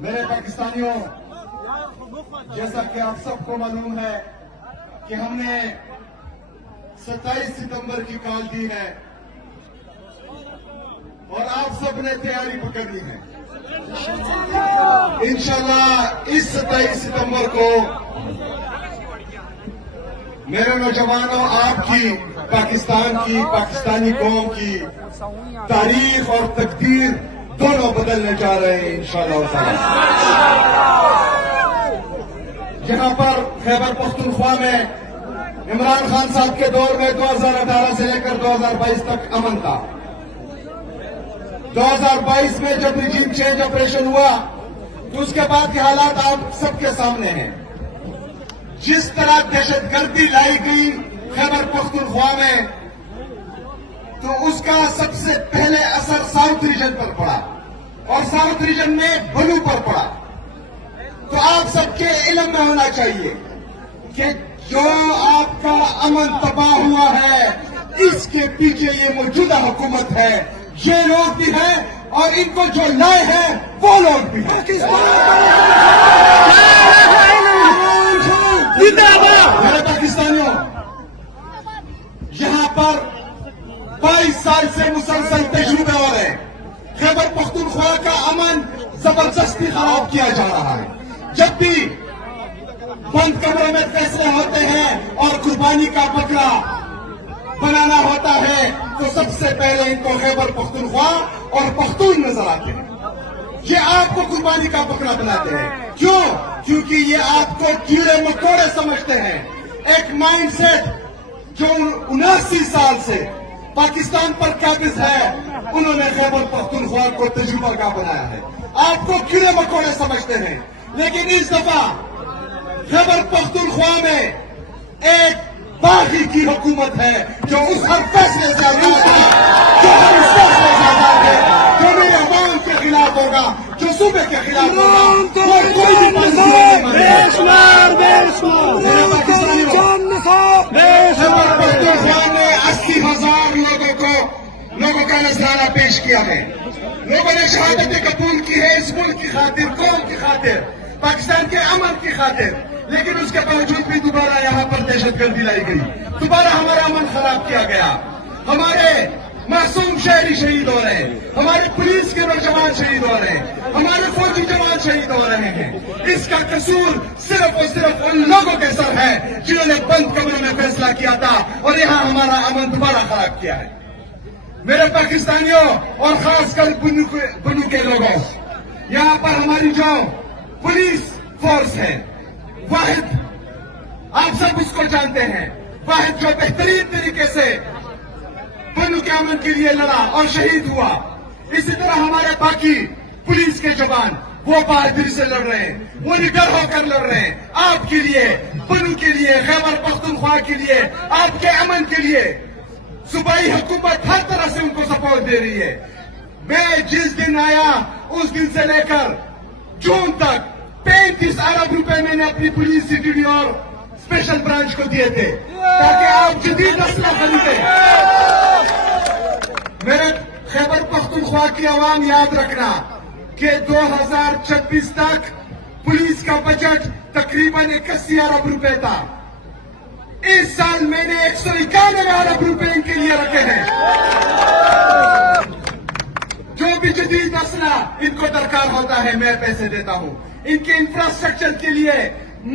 میرے پاکستانیوں، جیسا کہ آپ سب کو معلوم ہے کہ ہم نے 27 ستمبر کی کال دی ہے اور آپ سب نے تیاری پکڑ لی ہے۔ انشاءاللہ اس 27 ستمبر کو میرے نوجوانوں، آپ کی، پاکستان کی، پاکستانی قوم کی تاریخ اور تقدیر دونوں بدلنے جا رہے ہیں انشاءاللہ تعالی۔ جہاں پر خیبر پختونخوا میں عمران خان صاحب کے دور میں 2018 سے لے کر 2022 تک امن تھا، 2022 میں جب رجیم چینج آپریشن ہوا تو اس کے بعد کے حالات آپ سب کے سامنے ہیں۔ جس طرح دہشت گردی لائی گئی خیبر پختونخوا میں، تو اس کا سب سے پہلے اثر ساؤتھ ریجن پر پڑا اور ساؤتھ ریجن میں بلو پر پڑا۔ تو آپ سب کے علم میں ہونا چاہیے کہ جو آپ کا امن تباہ ہوا ہے، اس کے پیچھے یہ موجودہ حکومت ہے، یہ لوگ بھی ہیں اور ان کو جو لائے ہیں وہ لوگ بھی ہیں۔ میرے پاکستانیوں، یہاں پر 22 سال سے مسلسل تجربے ہو رہے ہیں۔ خیبر پختونخوا کا امن زبردستی خراب کیا جا رہا ہے۔ جب بھی بند کمروں میں فیصلے ہوتے ہیں اور قربانی کا بکرا بنانا ہوتا ہے تو سب سے پہلے ان کو خیبر پختونخوا اور پختون نظر آتے ہیں۔ یہ آپ کو قربانی کا بکرا بناتے ہیں۔ کیوں؟ کیونکہ یہ آپ کو کیڑے مکوڑے سمجھتے ہیں۔ ایک مائنڈ سیٹ جو 79 سال سے پاکستان پر قابض ہے، انہوں نے خیبر پختونخوا کو تجربہ کا بنایا ہے۔ آپ کو کیڑے مکوڑے سمجھتے ہیں، لیکن اس دفعہ خیبر پختونخوا میں ایک باغی کی حکومت ہے جو اس ہر فیصلے سے آزاد ہے، جو ہر اس فیصلے سے آزاد ہے، جو میرے عوام کے خلاف ہوگا، جو صوبے کے خلاف ہوگا، وہ کوئی بھی پالیسی نہیں مانے گا۔ میرے پاکستانیوں، خیبر پختونخوا نے 80,000 لوگوں کا نذرانہ پیش کیا ہے۔ لوگوں نے شہادتیں قبول کی ہے اس ملک کی خاطر، قوم کی خاطر، پاکستان کے امن کی خاطر، لیکن اس کے باوجود بھی دوبارہ یہاں پر دہشت گردی لائی گئی، دوبارہ ہمارا امن خراب کیا گیا، ہمارے معصوم شہری شہید ہو رہے ہیں، ہمارے پولیس کے نوجوان شہید ہو رہے ہیں، ہمارے فوجی جوان شہید ہو رہے ہیں۔ اس کا قصور صرف اور صرف ان لوگوں کے سر ہے جنہوں نے بند کمروں میں فیصلہ کیا تھا اور یہاں ہمارا امن دوبارہ خراب کیا ہے۔ میرے پاکستانیوں اور خاص کر بنو کے لوگوں، یہاں پر ہماری جو پولیس فورس ہے، واحد، آپ سب اس کو جانتے ہیں، واحد جو بہترین طریقے سے بنو کے امن کے لیے لڑا اور شہید ہوا، اسی طرح ہمارے باقی پولیس کے جوان وہ بہادری سے لڑ رہے ہیں، وہ نڈر ہو کر لڑ رہے ہیں، آپ کے لیے، بنو کے لیے، خیبر پختونخوا کے لیے، آپ کے امن کے لیے۔ صوبائی حکومت ہر طرح سے ان کو سپورٹ دے رہی ہے۔ میں جس دن آیا اس دن سے لے کر جون تک 35 ارب روپے میں نے اپنی پولیس سی ٹی اور اسپیشل برانچ کو دیے تھے تاکہ آپ جدید اسلحہ خریدیں۔ میرے خیبر پختونخوا کی عوام یاد رکھنا کہ 2026 تک پولیس کا بجٹ تقریباً 81 ارب روپے تھا۔ اس سال میں نے 191 ارب روپے ان کے لیے رکھے ہیں۔ جو بھی جدید اسلحہ ان کو درکار ہوتا ہے میں پیسے دیتا ہوں، ان کے انفراسٹرکچر کے لیے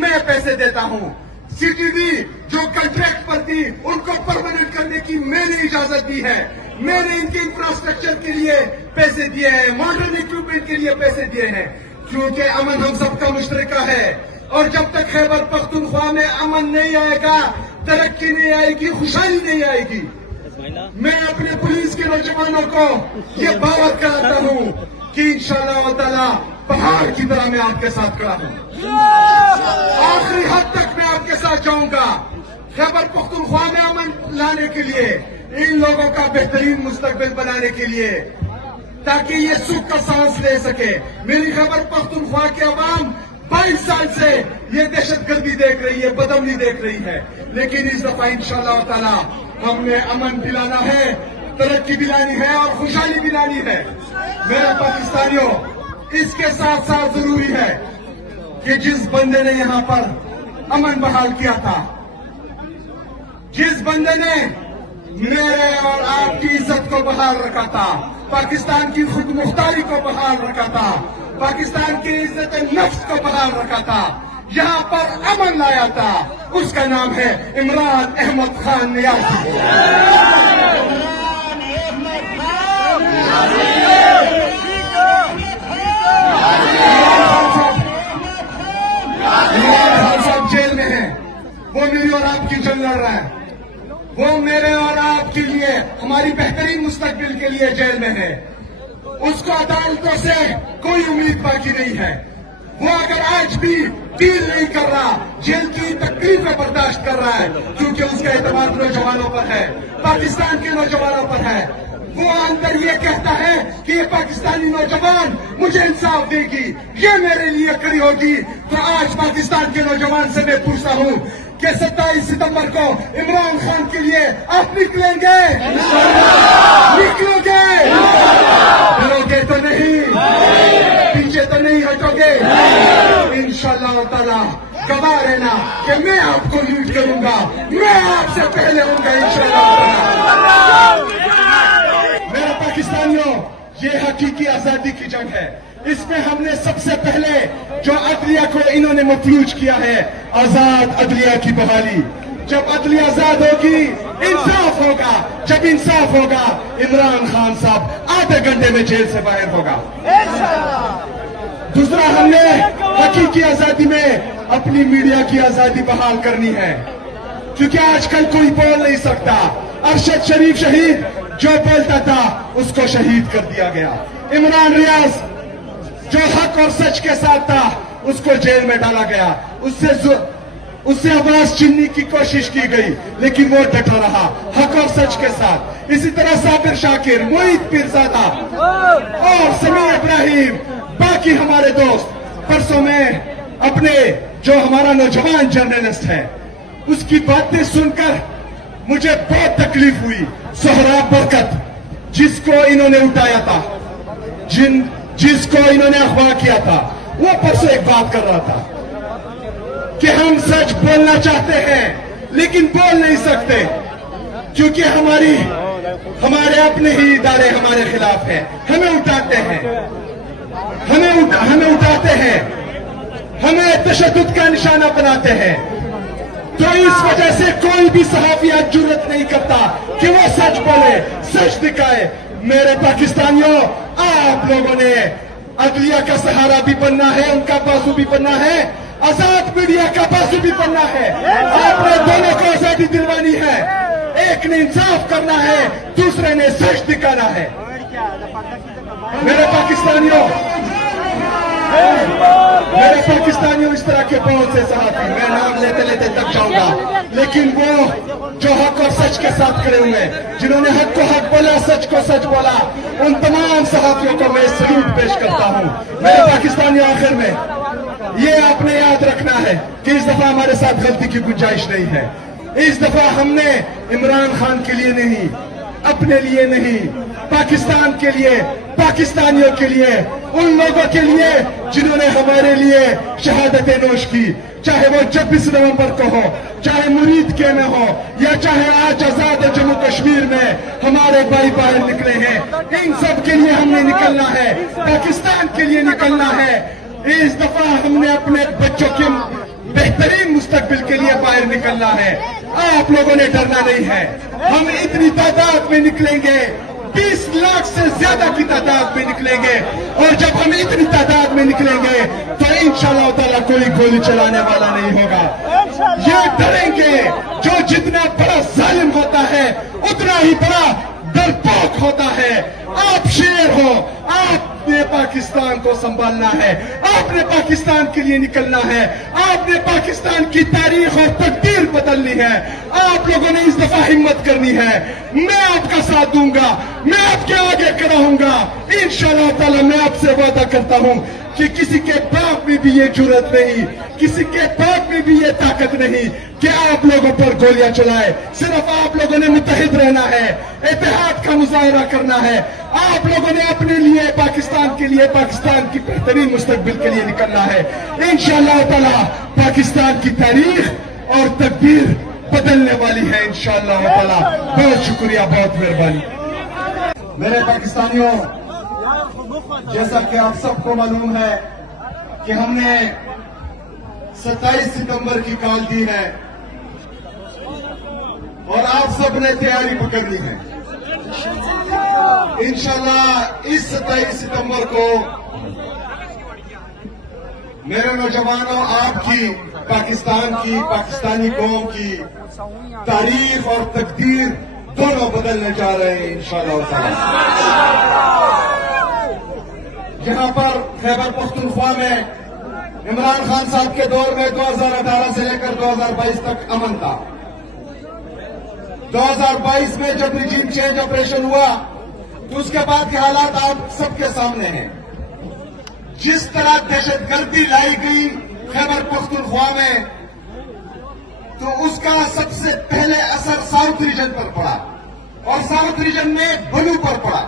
میں پیسے دیتا ہوں۔ سی ٹی وی جو کنٹریکٹ پر تھی ان کو پرماننٹ کرنے کی میں نے اجازت دی ہے، میں نے ان کے انفراسٹرکچر کے لیے پیسے دیے ہیں، ماڈرن اکوپمنٹ کے لیے پیسے دیے ہیں، کیونکہ امن ہم سب کا مشترکہ ہے۔ اور جب تک خیبر پختونخوا میں امن نہیں آئے گا، ترقی نہیں آئے گی، خوشحالی نہیں آئے گی۔ میں اپنے پولیس کے نوجوانوں کو یہ بات کراتا ہوں کہ انشاءاللہ تعالی پہاڑ کی طرح میں آپ کے ساتھ کھڑا ہوں، آخری حد تک میں آپ کے ساتھ جاؤں گا، خیبر پختونخوا میں امن لانے کے لیے، ان لوگوں کا بہترین مستقبل بنانے کے لیے، تاکہ یہ سکھ کا سانس لے سکے۔ میری خیبر پختونخوا کے عوام 22 سال سے یہ دہشت گردی دیکھ رہی ہے، بدامنی دیکھ رہی ہے، لیکن اس دفعہ انشاءاللہ تعالی ہم نے امن دلانا ہے، ترقی دلانی ہے اور خوشحالی دلانی ہے۔ میرے پاکستانیوں، اس کے ساتھ ساتھ ضروری ہے کہ جس بندے نے یہاں پر امن بحال کیا تھا، جس بندے نے میرے اور آپ کی عزت کو بحال رکھا تھا، پاکستان کی خود مختاری کو بحال رکھا تھا، پاکستان کی عزت نفس کو بحال رکھا تھا، یہاں پر امن لایا تھا، اس کا نام ہے عمران احمد خان نیازی۔ جیل میں ہے، وہ میری اور آپ کی جنگ لڑ رہا ہے، وہ میرے اور آپ کے لیے، ہماری بہترین مستقبل کے لیے جیل میں ہے۔ اس کو عدالتوں سے کوئی امید باقی نہیں ہے۔ وہ اگر آج بھی ڈیل نہیں کر رہا، جیل کی تکلیفیں برداشت کر رہا ہے، کیونکہ اس کا اعتماد نوجوانوں پر ہے، پاکستان کے نوجوانوں پر ہے۔ وہ اندر یہ کہتا ہے کہ یہ پاکستانی نوجوان مجھے انصاف دے گی، یہ میرے لیے کھڑی ہوگی۔ تو آج پاکستان کے نوجوان سے میں پوچھتا ہوں کہ 27 ستمبر کو عمران خان کے لیے آپ نکلیں گے؟ نکلو گے؟ ڈرو گے تو نہیں؟ پیچھے تو نہیں ہٹو گے؟ انشاءاللہ تعالیٰ گواہ رہنا کہ میں آپ کو لیڈ کروں گا، میں آپ سے پہلے ہوں گا انشاءاللہ تعالیٰ۔ میرے پاکستانیوں، یہ حقیقی آزادی کی جنگ ہے۔ اس میں ہم نے سب سے پہلے جو عدلیہ کو انہوں نے مفلوج کیا ہے، آزاد عدلیہ کی بحالی۔ جب عدلیہ آزاد ہوگی، انصاف ہوگا، جب انصاف ہوگا، عمران خان صاحب آدھے گھنٹے میں جیل سے باہر ہوگا۔ دوسرا، ہم نے حقیقی آزادی میں اپنی میڈیا کی آزادی بحال کرنی ہے، کیونکہ آج کل کوئی بول نہیں سکتا۔ ارشد شریف شہید جو بولتا تھا اس کو شہید کر دیا گیا۔ عمران ریاض جو حق اور سچ کے ساتھ تھا اس کو جیل میں ڈالا گیا، اس سے آواز چھیننے کی کوشش کی گئی، لیکن وہ ڈٹا رہا حق اور سچ کے ساتھ۔ اسی طرح صابر شاکر، معید پیرزادہ اور سمیع ابراہیم، باقی ہمارے دوست۔ پرسوں میں اپنے جو ہمارا نوجوان جرنلسٹ ہے اس کی باتیں سن کر مجھے بہت تکلیف ہوئی۔ سہراب برکت جس کو انہوں نے اٹھایا تھا، جس کو انہوں نے اغوا کیا تھا، وہ پرسوں ایک بات کر رہا تھا کہ ہم سچ بولنا چاہتے ہیں لیکن بول نہیں سکتے، کیونکہ ہمارے اپنے ہی ادارے ہمارے خلاف ہیں، ہمیں اٹھاتے ہیں، ہمیں اٹھاتے ہیں، ہمیں تشدد کا نشانہ بناتے ہیں۔ تو اس وجہ سے کوئی بھی صحافی آج جرأت نہیں کرتا کہ وہ سچ بولے، سچ دکھائے۔ میرے پاکستانیوں، آپ لوگوں نے عدلیہ کا سہارا بھی بننا ہے، ان کا بازو بھی بننا ہے، آزاد میڈیا کا بازو بھی بننا ہے۔ آپ نے دونوں کو آزادی دلوانی ہے، ایک نے انصاف کرنا ہے، دوسرے نے سچ دکھانا ہے۔ میرے پاکستانیوں، اس طرح کے بہت سے صحافی، میں نام لیتے لیتے تک جاؤں گا، لیکن وہ جو حق اور سچ کے ساتھ کھڑے ہوئے، جنہوں نے حق کو حق بولا، سچ کو سچ بولا، ان تمام صحافیوں کو میں سلوٹ پیش کرتا ہوں۔ میرے پاکستانیوں، آخر میں یہ آپ نے یاد رکھنا ہے کہ اس دفعہ ہمارے ساتھ غلطی کی گنجائش نہیں ہے۔ اس دفعہ ہم نے عمران خان کے لیے نہیں، اپنے لیے نہیں، پاکستان کے لیے، پاکستانیوں کے لیے، ان لوگوں کے لیے جنہوں نے ہمارے لیے شہادتیں نوش کی، چاہے وہ 26 نومبر کو ہو، چاہے مرید کے میں ہو، یا چاہے آج آزاد جموں کشمیر میں ہمارے بھائی باہر نکلے ہیں، ان سب کے لیے ہم نے نکلنا ہے، پاکستان کے لیے نکلنا ہے۔ اس دفعہ ہم نے اپنے بچوں کے بہترین مستقبل کے لیے باہر نکلنا ہے۔ آپ لوگوں نے ڈرنا نہیں ہے، ہم اتنی تعداد میں نکلیں گے، 20 لاکھ سے زیادہ کی تعداد میں نکلیں گے، اور جب ہم اتنی تعداد میں نکلیں گے تو انشاءاللہ تعالیٰ کوئی گولی چلانے والا نہیں ہوگا۔ یہ ڈریں گے، جو جتنا بڑا ظالم ہوتا ہے اتنا ہی بڑا ڈرپوک ہوتا ہے۔ آپ شیر ہو، آپ نے پاکستان کو سنبھالنا ہے، آپ نے پاکستان کے لیے نکلنا ہے، آپ نے پاکستان کی تاریخ اور تقدیر بدلنی ہے۔ آپ لوگوں نے اس دفعہ ہمت کرنی ہے، میں آپ کا ساتھ دوں گا، میں آپ کے آگے کھڑا ہوں گا، انشاءاللہ تعالی میں آپ سے وعدہ کرتا ہوں کہ کسی کے باپ میں بھی یہ جرت نہیں, کسی کے باپ میں بھی یہ طاقت نہیں کہ آپ لوگوں پر گولیاں چلائے. صرف آپ لوگوں نے متحد رہنا ہے, اتحاد کا مظاہرہ کرنا ہے. آپ لوگوں نے اپنے لیے, پاکستان کے لیے, پاکستان کی بہترین مستقبل کے لیے نکلنا ہے. انشاءاللہ تعالی پاکستان کی تاریخ اور تقدیر بدلنے والی ہے انشاءاللہ تعالی. بہت شکریہ, بہت مہربانی. میرے پاکستانیوں, جیسا کہ آپ سب کو معلوم ہے کہ ہم نے 27 ستمبر کی کال دی ہے اور آپ سب نے تیاری پکڑنی ہے. انشاءاللہ اس 27 ستمبر کو میرے نوجوانوں, آپ کی, پاکستان کی, پاکستانی قوم کی تاریخ اور تقدیر دونوں بدلنے جا رہے ہیں انشاءاللہ تعالی. یہاں پر خیبر پختونخوا میں عمران خان صاحب کے دور میں 2018 سے لے کر 2022 تک امن تھا. 2022 میں جب ریجیم چینج آپریشن ہوا تو اس کے بعد کے حالات آپ سب کے سامنے ہیں. جس طرح دہشت گردی لائی گئی خیبر پختونخوا میں, تو اس کا سب سے پہلے اثر ساؤتھ ریجن پر پڑا اور ساؤتھ ریجن میں بنو پر پڑا.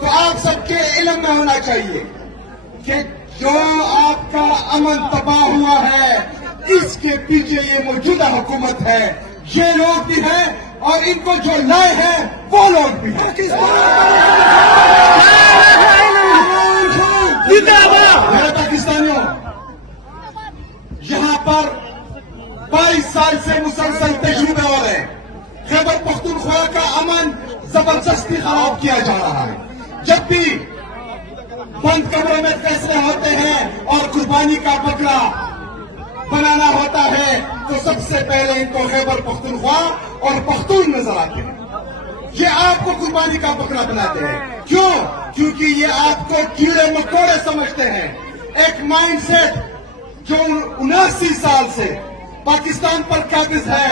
تو آپ سب کے علم میں ہونا چاہیے کہ جو آپ کا امن تباہ ہوا ہے اس کے پیچھے یہ موجودہ حکومت ہے, یہ لوگ بھی ہیں اور ان کو جو لائے ہیں وہ لوگ بھی ہیں. میرے پاکستانیوں, یہاں پر 22 سال سے مسلسل تجربے ہو رہے ہیں. خیبر پختونخوا کا امن زبردستی خراب کیا جا رہا ہے. جب بھی بند کمروں میں فیصلے ہوتے ہیں اور قربانی کا بکرا بنانا ہوتا ہے تو سب سے پہلے ان کو خیبر پختونخوا اور پختون نظر آتے ہیں. یہ آپ کو قربانی کا بکرا بناتے ہیں. کیوں؟ کیونکہ یہ آپ کو کیڑے مکوڑے سمجھتے ہیں. ایک مائنڈ سیٹ جو 79 سال سے پاکستان پر قابض ہے,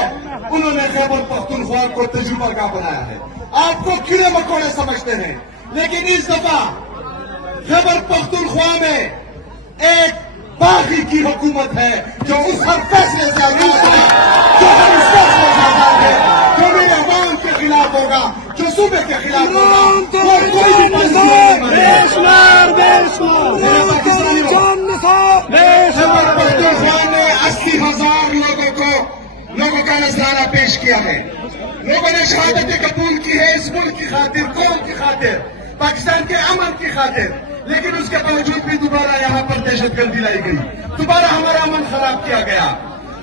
انہوں نے خیبر پختونخوا کو تجربہ کا بنایا ہے. آپ کو کیڑے مکوڑے سمجھتے ہیں, لیکن اس دفعہ خیبر پختونخوا میں ایک باغی کی حکومت ہے جو اس ہر فیصلے سے آزاد ہے, جو ہر اس فیصلے سے آزاد ہے, جو میرے عوام کے خلاف ہوگا, جو صوبے کے خلاف ہوگا, وہ کوئی بھی پالیسی نہیں مانے گا. خیبر پختونخوا نے 80,000 لوگوں کا نذرانہ پیش کیا ہے. لوگوں نے شہادتیں قبول کی ہے اس ملک کی خاطر, قوم کی خاطر, پاکستان کے امن کی خاطر. لیکن اس کے باوجود بھی دوبارہ یہاں پر دہشت گردی لائی گئی, دوبارہ ہمارا امن خراب کیا گیا.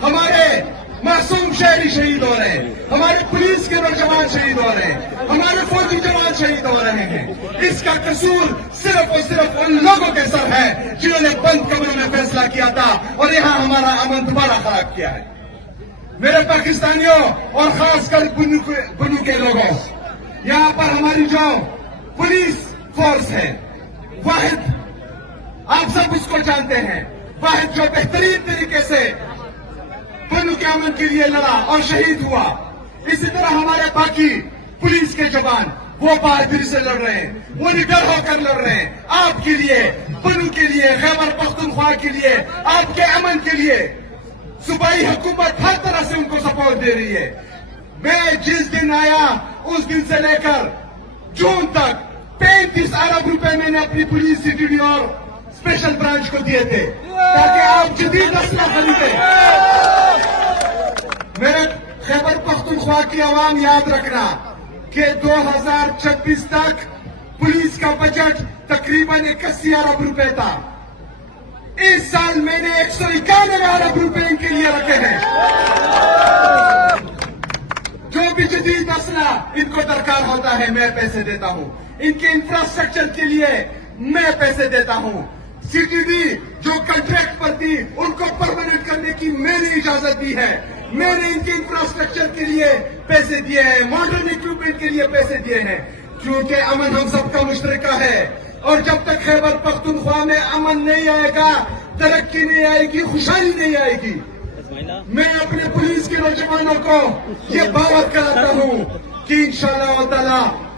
ہمارے معصوم شہری شہید ہو رہے ہیں, ہمارے پولیس کے نوجوان شہید ہو رہے ہیں, ہمارے فوجی جوان شہید ہو رہے ہیں. اس کا قصور صرف اور صرف ان لوگوں کے سر ہے جنہوں نے بند کمروں میں فیصلہ کیا تھا اور یہاں ہمارا امن دوبارہ خراب کیا ہے. میرے پاکستانیوں اور خاص کر بنو کے لوگوں, یہاں پر ہماری جو پولیس فورس ہے, واحد, آپ سب اس کو جانتے ہیں, واحد جو بہترین طریقے سے بنو کے امن کے لیے لڑا اور شہید ہوا, اسی طرح ہمارے باقی پولیس کے جوان وہ بہادری سے لڑ رہے ہیں, وہ نڈر ہو کر لڑ رہے ہیں آپ کے لیے, بنو کے لیے, خیبر پختونخوا کے لیے, آپ کے امن کے لیے. صوبائی حکومت ہر طرح سے ان کو سپورٹ دے رہی ہے. میں جس دن آیا اس دن سے لے کر جون تک 35 ارب روپے میں نے اپنی پولیس سی ٹی ڈی اور اسپیشل برانچ کو دیے تھے تاکہ آپ جدید اسلحہ خریدیں. میرے خیبر پختونخوا کی عوام یاد رکھنا کہ 2026 تک پولیس کا بجٹ تقریباً 81 ارب روپے تھا. اس سال میں نے 191 ارب روپے ان کے لیے رکھے ہیں. جو بھی جدید اسلحہ ان کو درکار ہوتا ہے میں پیسے دیتا ہوں, ان کے انفراسٹرکچر کے لیے میں پیسے دیتا ہوں. سی ٹی ڈی جو کنٹریکٹ پر تھی ان کو پرماننٹ کرنے کی میں نے اجازت دی ہے. میں نے ان کے انفراسٹرکچر کے لیے پیسے دیے ہیں, ماڈرن اکوپمنٹ کے لیے پیسے دیے ہیں, کیونکہ امن ہم سب کا مشترکہ ہے. اور جب تک خیبر پختونخوا میں امن نہیں آئے گا, ترقی نہیں آئے گی, خوشحالی نہیں آئے گی. میں اپنے پولیس کے نوجوانوں کو یہ دعوت کراتا ہوں کہ انشاءاللہ تعالی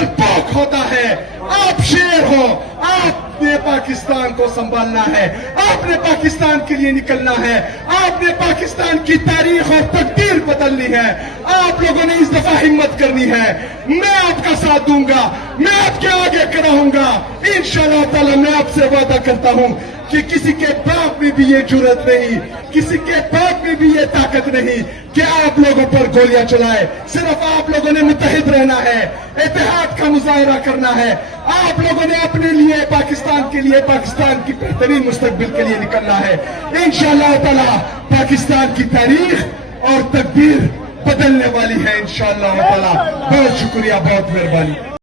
ڈرپوک ہوتا ہے. آپ شیر ہو, آپ نے پاکستان کو سنبھالنا ہے, آپ نے پاکستان کے لیے نکلنا ہے, آپ نے پاکستان کی تاریخ اور تقدیر بدلنی ہے. آپ لوگوں نے اس دفعہ ہمت کرنی ہے. میں آپ کا ساتھ دوں گا, میں آپ کے آگے کھڑا ہوں گا انشاءاللہ تعالی. میں آپ سے وعدہ کرتا ہوں کہ کسی کے باپ میں بھی یہ جرأت نہیں, کسی کے باپ میں بھی یہ طاقت نہیں کہ آپ لوگوں پر گولیاں چلائے. صرف آپ لوگوں نے متحد رہنا ہے, اتحاد کا مظاہرہ کرنا ہے. آپ لوگوں نے اپنے لیے, پاکستان کے لیے, پاکستان کی بہترین مستقبل کے لیے نکلنا ہے. انشاءاللہ تعالی پاکستان کی تاریخ اور تقدیر بدلنے والی ہے انشاءاللہ تعالی. بہت شکریہ, بہت مہربانی.